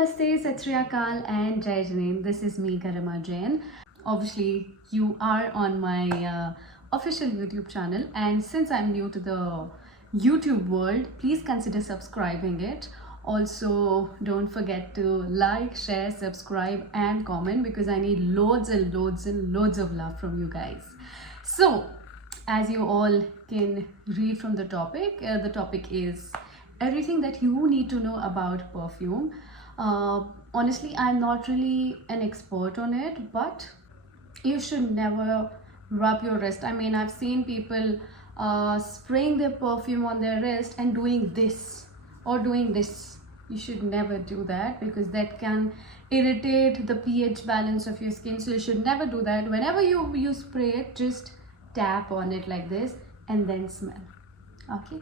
Namaste, Sat Shri Akal and Jai Jain. This is me, Garima Jain. Obviously, you are on my official YouTube channel, and since I'm new to the YouTube world, please consider subscribing it. Also, don't forget to like, share, subscribe, and comment because I need loads and loads and loads of love from you guys. So, as you all can read from the topic is everything that you need to know about perfume. Honestly, I'm not really an expert on it, but you should never rub your wrist. I mean, I've seen people spraying their perfume on their wrist and doing this or doing this. You should never do that because that can irritate the pH balance of your skin. So you should never do that. Whenever you spray it, just tap on it like this and then smell. Okay.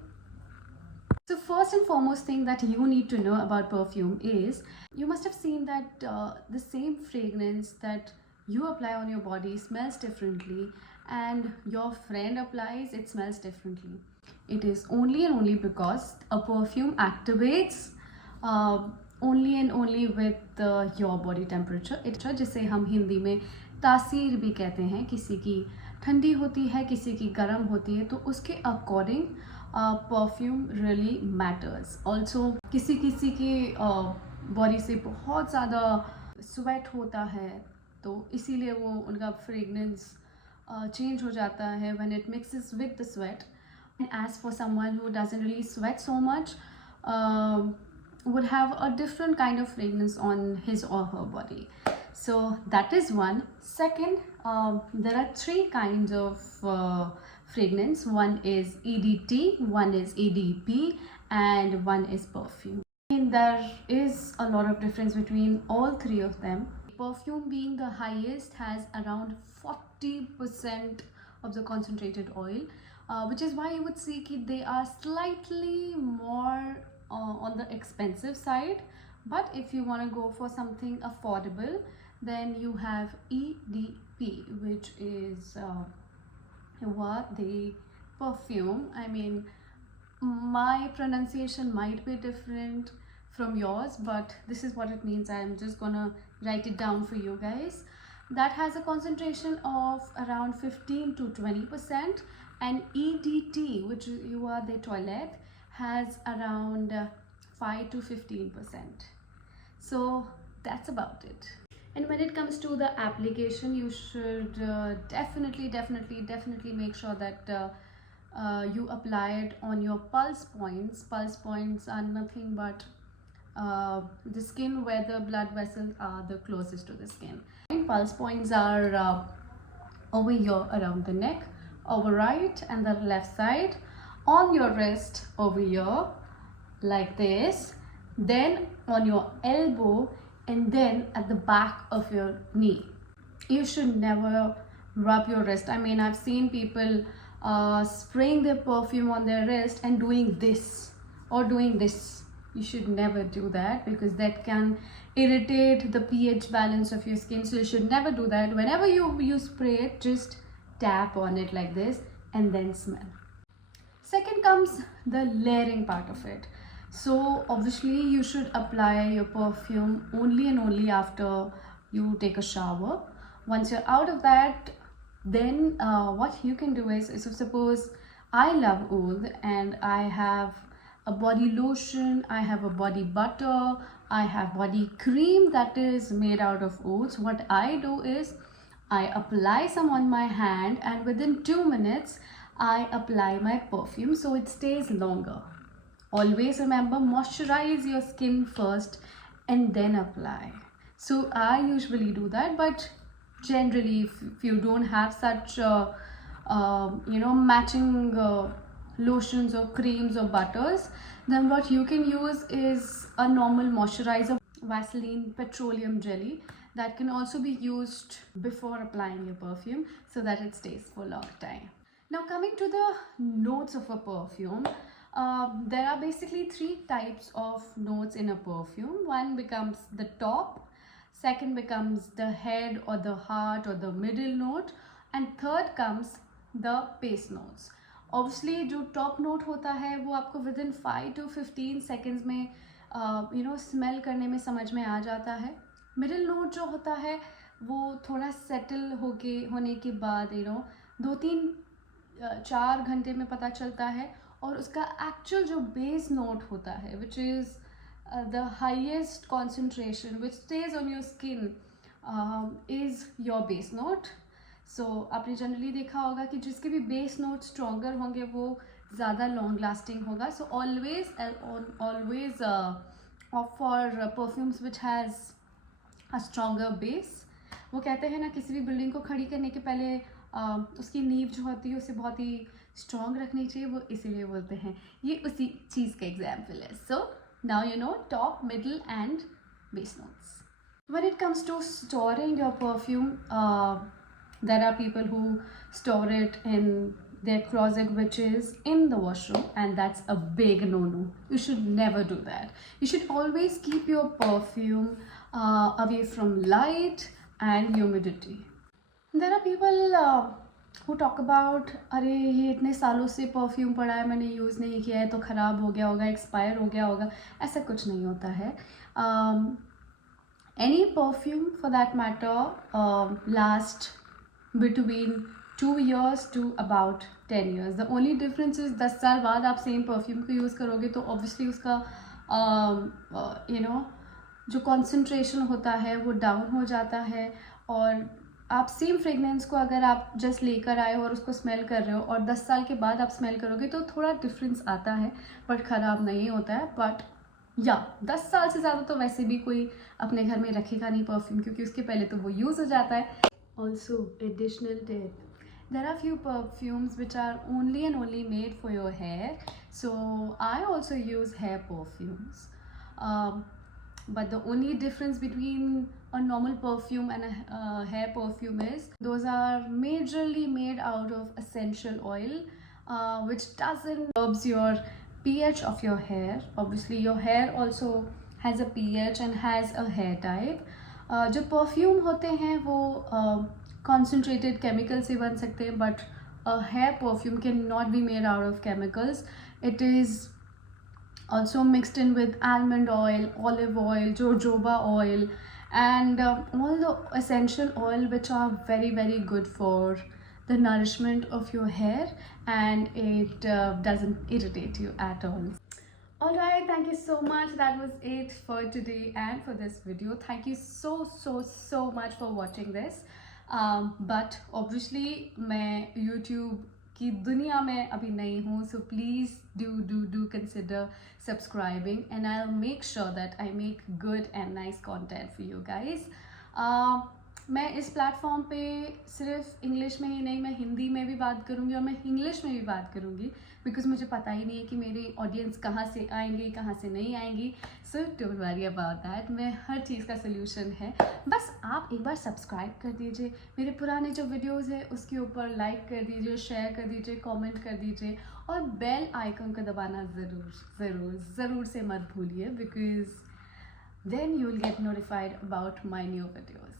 So first and foremost thing that you need to know about perfume is you must have seen that the same fragrance that you apply on your body smells differently and your friend applies, it smells differently. It is only and only because a perfume activates only and only with your body temperature. जिसे हम हिंदी में तासीर भी कहते हैं. किसी की ठंडी होती है, किसी की गर्म होती है, तो उसके according perfume really matters. Also किसी किसी की बॉडी से बहुत ज़्यादा स्वेट होता है, तो इसीलिए वो उनका फ्रेगनेंस चेंज हो जाता है when it mixes with the sweat. And as for someone who doesn't really sweat so much, would have a different kind of fragrance on his or her body. So that is one. Second, there are three kinds of fragrance. One is EDT, one is EDP, and one is perfume. And there is a lot of difference between all three of them. Perfume being the highest has around 40% of the concentrated oil, which is why you would see that they are slightly more on the expensive side. But if you want to go for something affordable, then you have EDP, which is what the perfume. I mean, my pronunciation might be different from yours, but this is what it means. I'm just gonna write it down for you guys. That has a concentration of around 15 to 20%, and EDT, which you are the toilet, has around 5 to 15%. So that's about it. And when it comes to the application, you should definitely make sure that you apply it on your pulse points. Pulse points are nothing but the skin where the blood vessels are the closest to the skin. And pulse points are over here around the neck, over right and the left side, on your wrist over here like this, then on your elbow, and then at the back of your knee. You should never rub your wrist. I mean, I've seen people spraying their perfume on their wrist and doing this or doing this. You should never do that because that can irritate the pH balance of your skin. So you should never do that. Whenever you spray it, just tap on it like this and then smell. Second comes the layering part of it. So obviously you should apply your perfume only and only after you take a shower. Once you're out of that, then what you can do is so suppose I love oud and I have a body lotion, I have a body butter, I have body cream that is made out of oats. What I do is I apply some on my hand, and within 2 minutes I apply my perfume so it stays longer. Always remember, moisturize your skin first and then apply. So I usually do that, but generally if you don't have such matching lotions or creams or butters, then what you can use is a normal moisturizer, Vaseline petroleum jelly, that can also be used before applying your perfume so that it stays for a long time. Now coming to the notes of a perfume, there are basically three types of notes in a perfume. One becomes the top, second becomes the head or the heart or the middle note, and third comes the base notes. Obviously जो top note होता है वो आपको within 5 to 15 seconds में smell करने में समझ में आ जाता है। मिडिल नोट जो होता है वो थोड़ा सेटल होने के बाद 2-3-4 घंटे में पता चलता है, और उसका एक्चुअल जो बेस नोट होता है which is the highest concentration which stage on your skin is your base note. So आपने जनरली देखा होगा कि जिसके भी बेस नोट स्ट्रॉन्गर होंगे वो ज़्यादा लॉन्ग लास्टिंग होगा। So always of for perfumes which has a stronger base. वो कहते हैं ना, किसी भी बिल्डिंग को खड़ी करने के पहले उसकी नींव जो होती है उसे बहुत ही स्ट्रॉन्ग रखनी चाहिए, वो इसीलिए बोलते हैं। ये उसी चीज़ का एग्जाम्पल है। So now you know top, middle and base notes. When it comes to storing your perfume, there are people who store it in their closet, which is in the washroom, and that's a big no-no. You should never do that. You should always keep your perfume away from light and humidity. There are people who talk about, अरे ये इतने सालों से perfume पड़ा है, मैंने use नहीं किया है तो ख़राब हो गया होगा, एक्सपायर हो गया होगा। ऐसा कुछ नहीं होता है। Any perfume for that matter lasts between 2 years to about 10 years. The only difference is 10 साल बाद आप सेम परफ्यूम को यूज़ करोगे तो ऑब्वियसली उसका जो कॉन्सेंट्रेशन होता है वो डाउन हो जाता है, और आप सेम फ्रेगनेंस को अगर आप जस्ट लेकर आए हो और उसको स्मेल कर रहे हो और 10 साल के बाद आप स्मेल करोगे तो थोड़ा डिफरेंस आता है, बट ख़राब नहीं होता है। बट 10 साल से ज़्यादा तो वैसे भी कोई अपने घर में रखेगा नहीं परफ्यूम, क्योंकि उसके पहले तो वो यूज़ हो जाता है। Also additional tip, there are few perfumes which are only and only made for your hair, so I also use hair perfumes, but the only difference between a normal perfume and a hair perfume is those are majorly made out of essential oil, which doesn't disturbs your pH of your hair. Obviously your hair also has a pH and has a hair type. जो perfume होते हैं वो concentrated chemical से बन सकते हैं, but a hair perfume cannot be made out of chemicals. It is also mixed in with almond oil, olive oil, jojoba oil, and all the essential oil which are very very good for the nourishment of your hair, and it doesn't irritate you at all. Alright, thank you so much. That was it for today and for this video. Thank you so much for watching this. But obviously मैं YouTube की दुनिया में अभी नहीं हूँ, so please do consider subscribing, and I'll make sure that I make good and nice content for you guys. मैं इस platform पे सिर्फ इंग्लिश में ही नहीं, मैं हिंदी में भी बात करूँगी और मैं इंग्लिश में भी बात करूँगी, बिकॉज मुझे पता ही नहीं है कि मेरी ऑडियंस कहाँ से आएंगी कहाँ से नहीं आएंगी। So don't worry about that, मैं हर चीज़ का सोल्यूशन है। बस आप एक बार सब्सक्राइब कर दीजिए, मेरे पुराने जो वीडियोज़ है उसके ऊपर लाइक कर दीजिए, शेयर कर दीजिए, कॉमेंट कर दीजिए, और बेल आइकन को दबाना ज़रूर से मत भूलिए, because then you will get notified about my new videos.